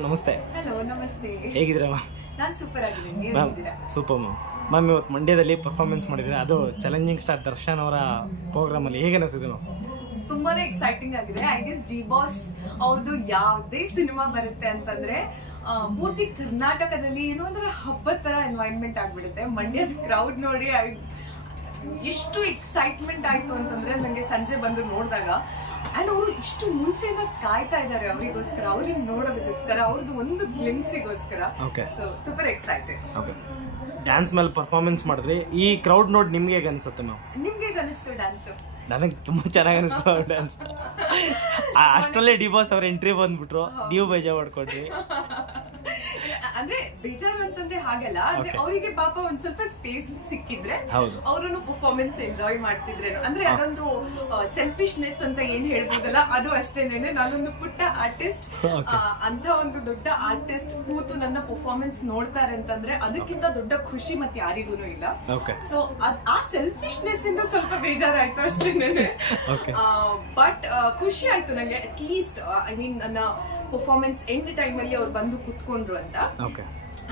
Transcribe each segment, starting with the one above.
ನಮಸ್ತೆ. ಹಲೋ ನಮಸ್ತೆ. ಹೇಗಿದ್ದೀರಾ ಮ್ಯಾಮ್? ನಾನು ಸೂಪರ್ ಆಗಿದ್ದೀನಿ. ನೀವು ಹೇಗಿದ್ದೀರಾ? Super ma'am. ಇವತ್ತು ಮಂಡ್ಯದಲ್ಲಿ ಪರ್ಫಾರ್ಮೆನ್ಸ್ ಮಾಡಿದ್ರೆ, ಅದು ಚಾಲೆಂಜಿಂಗ್ ಸ್ಟಾರ್ ದರ್ಶನ್ ಅವರ ಪ್ರೋಗ್ರಾಮಲ್ಲಿ ಹೇಗೆ ಅನಿಸಿದೆ ಮ್ಯಾಮ್? ತುಂಬಾನೇ ಎಕ್ಸೈಟಿಂಗ್ ಆಗಿದೆ. ಐ ಗೆಸ್ ಡಿ ಬಾಸ್ ಅವ್ರದ್ದು ಯಾವುದೇ ಸಿನಿಮಾ ಬರುತ್ತೆ ಅಂತಂದ್ರೆ ಪೂರ್ತಿ ಕರ್ನಾಟಕದಲ್ಲಿ ಏನೋ ಒಂಥರ ಹಬ್ಬದ ತರ ಎನ್ವೈರನ್ಮೆಂಟ್ ಆಗ್ಬಿಡುತ್ತೆ. ಮಂಡ್ಯದ ಕ್ರೌಡ್ ನೋಡಿ ಎಷ್ಟು ಎಕ್ಸೈಟ್ಮೆಂಟ್ ಆಯ್ತು ಅಂತಂದ್ರೆ ನಂಗೆ ಸಂಜೆ ಬಂದು ನೋಡಿದಾಗ, ಅಂಡ್ ಅವರು ಇಷ್ಟು ಮುಂಚೆಯಿಂದ ಕಾಯ್ತಾ ಇದ್ದಾರೆ ಅವರಿಗೋಸ್ಕರ, ಅವ್ರಿಗೆ ನೋಡೋದಕ್ಕೋಸ್ಕರ, ಅವ್ರದ್ದು ಒಂದು ಗ್ಲಿಮ್ಸಿಗೋಸ್ಕರ. So super excited. ಡ್ಯಾನ್ಸ್ ಮೇಲೆ ಪರ್ಫಾರ್ಮೆನ್ಸ್ ಮಾಡಿದ್ರಿ, ಈ ಕ್ರೌಡ್ ನೋಡಿ ನಿಮ್ಗೆ ಹೇಗೆ ಅನ್ಸುತ್ತೆ ಮ್ಯಾಮ್? ನಿಮ್ಗೆ ಹೇಗೆ ಅನಿಸ್ತು ಡ್ಯಾನ್ಸ್? ನನಗೆ ತುಂಬಾ ಚೆನ್ನಾಗಿ ಅನಿಸ್ತು ಡ್ಯಾನ್ಸ್. ಅಷ್ಟರಲ್ಲೇ ಡಿ ಬಾಸ್ ಅವ್ರ ಎಂಟ್ರಿ ಬಂದ್ಬಿಟ್ರು, ನೀವು ಬೇಜಾರು ಮಾಡ್ಕೊಂಡ್ರಿ. ಅಂದ್ರೆ ಬೇಜಾರು ಅಂತಂದ್ರೆ ಹಾಗಲ್ಲ, ಅಂದ್ರೆ ಅವರಿಗೆ ಪಾಪ ಒಂದ್ ಸ್ವಲ್ಪ ಸ್ಪೇಸ್ ಸಿಕ್ಕಿದ್ರೆ ಅವರನ್ನು ಪರ್ಫಾರ್ಮೆನ್ಸ್ ಎಂಜಾಯ್ ಮಾಡ್ತಿದ್ರೇನು, ಅಂದ್ರೆ ಅದೊಂದು ಸೆಲ್ಫಿಶ್ನೆಸ್ ಅಂತ ಏನ್ ಹೇಳ್ಬೋದಲ್ಲ, ಅದು ಅಷ್ಟೇನೇನೆ. ನಾನೊಂದು ಪುಟ್ಟ ಆರ್ಟಿಸ್ಟ್, ಅಂತ ಒಂದು ದೊಡ್ಡ ಆರ್ಟಿಸ್ಟ್ ಕೂತು ನನ್ನ ಪರ್ಫಾರ್ಮೆನ್ಸ್ ನೋಡ್ತಾರೆ ಅಂತಂದ್ರೆ ಅದಕ್ಕಿಂತ ದೊಡ್ಡ ಖುಷಿ ಮತ್ತೆ ಯಾರಿಗೂ ಇಲ್ಲ. ಸೊ ಆ ಸೆಲ್ಫಿಶ್ನೆಸ್ ಇಂದ ಸ್ವಲ್ಪ ಬೇಜಾರಾಯ್ತು ಅಷ್ಟೇನೇನೆ. ಬಟ್ ಖುಷಿ ಆಯ್ತು ನಂಗೆ, ಅಟ್ ಲೀಸ್ಟ್ ಐ ಮೀನ್ ನನ್ನ ಪರ್ಫಾರ್ಮೆನ್ಸ್ ಎಂಡ್ ಟೈಮ್ ಅಲ್ಲಿ ಅವ್ರು ಬಂದು ಕುತ್ಕೊಂಡ್ರು ಅಂತ.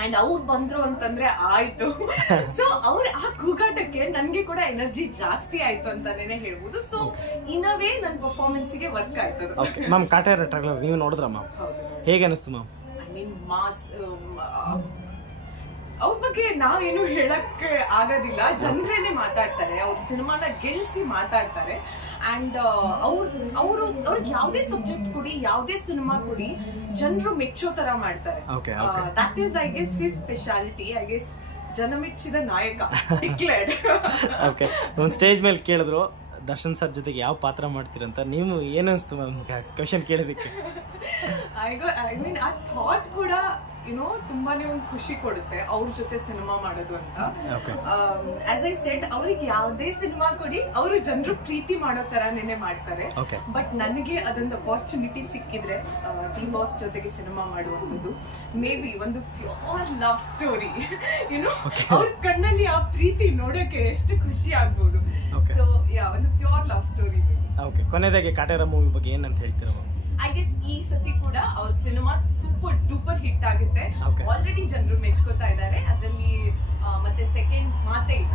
ಅಂಡ್ ಅವ್ರು ಬಂದ್ರು ಅಂತಂದ್ರೆ ಆಯ್ತು. ಸೊ ಅವ್ರ ಆ ಕೂಗಾಟಕ್ಕೆ ನನ್ಗೆ ಕೂಡ ಎನರ್ಜಿ ಜಾಸ್ತಿ ಆಯ್ತು ಅಂತಾನೆ ಹೇಳ್ಬೋದು. ಸೊ ಇನ್ ಅ ವೇ ನನ್ನ ಪರ್ಫಾರ್ಮೆನ್ಸ್ ಗೆ ವರ್ಕ್ ಆಯ್ತು. ಮ್ಯಾಮ್, ಕಾಟೇರ ಟ್ರೈಲರ್ ನೀವು ನೋಡಿದ್ರ ಮ್ಯಾಮ್? ಹೇಗೆ ಅನಿಸ್ತು ಮ್ಯಾಮ್? ಐ ಮೀನ್ ಮಾಸ್, ಅವ್ರ ಬಗ್ಗೆ ನಾವೇನು ಹೇಳಕ್ಕೆ ಆಗೋದಿಲ್ಲ, ಜನರೇನೆ ಮಾತಾಡ್ತಾರೆ, ಅವ್ರ ಸಿನಿಮಾನ ಗೆಲ್ಸಿ ಮಾತಾಡ್ತಾರೆ. ಅಂಡ್ ಅವ್ರಿಗೆ ಯಾವ್ದೇ ಸಬ್ಜೆಕ್ಟ್ ಕೊಡಿ, ಯಾವ್ದೇ ಸಿನಿಮಾ ಕೊಡಿ, ಜನರು ಮೆಚ್ಚೋ ತರ ಮಾಡ್ತಾರೆ. That is I guess his speciality. I guess ಜನ ಮೆಚ್ಚಿದ ನಾಯಕ ಡಿಕ್ಲೇರ್ಡ್. ಓಕೆ, ಒಂದು ಸ್ಟೇಜ್ ಮೇಲೆ ಕೇಳಿದ್ರು ದರ್ಶನ್ ಸರ್ ಜೊತೆಗೆ ಯಾವ ಪಾತ್ರ ಮಾಡ್ತೀರಂತ, ನೀವು ಏನಿಸ್ತು ಮ್ಯಾಮ್ ಕ್ವಶನ್ ಕೇಳೋದಕ್ಕೆ? ಐ ಮೀನ್ ಆ ಥಾಟ್ ಕೂಡ ಏನೋ ತುಂಬಾನೇ ಒಂದು ಖುಷಿ ಕೊಡುತ್ತೆ ಅವ್ರ ಜೊತೆ ಸಿನಿಮಾ ಮಾಡೋದು ಅಂತ. ಆಸ್ ಐ ಸೆಡ್, ಅವ್ರಿಗೆ ಯಾವ್ದೇ ಸಿನಿಮಾ ಕೊಡಿ ಅವರು ಜನರು ಪ್ರೀತಿ ಮಾಡೋ ತರಾನೇ ಮಾಡ್ತಾರೆ. ಬಟ್ ನನಗೆ ಅದೊಂದು ಅಪಾರ್ಚುನಿಟಿ ಸಿಕ್ಕಿದ್ರೆ ಡಿ ಬಾಸ್ ಜೊತೆಗೆ ಸಿನಿಮಾ ಮಾಡುವಂಥದ್ದು, ಮೇ ಬಿ ಒಂದು ಪ್ಯೂರ್ ಲವ್ ಸ್ಟೋರಿ, ಏನೋ ಅವ್ರ ಕಣ್ಣಲ್ಲಿ ಆ ಪ್ರೀತಿ ನೋಡೋಕೆ ಎಷ್ಟು ಖುಷಿ ಆಗ್ಬೋದು. ಸೊ ಒಂದು ಪ್ಯೂರ್ ಲವ್ ಸ್ಟೋರಿ. ಕೊನೆಯದಾಗಿ ಕಾಟೇರ ಮೂವಿ ಬಗ್ಗೆ ಏನಂತ ಹೇಳ್ತೀರಾ? ಐ ಗೆಸ್ ಈ ಸತಿ ಕೂಡ ಅವ್ರ ಸಿನಿಮಾ ಸೂಪರ್ ಡೂಪರ್ ಹಿಟ್ ಆಗುತ್ತೆ. ಆಲ್ರೆಡಿ ಜನರು ಮೆಚ್ಕೋತಾ ಇದ್ದಾರೆ, ಅದರಲ್ಲಿ ಮತ್ತೆ ಸೆಕೆಂಡ್ ಮಾತೇ ಇಲ್ಲ.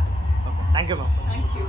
Thank you ma'am. Thank you.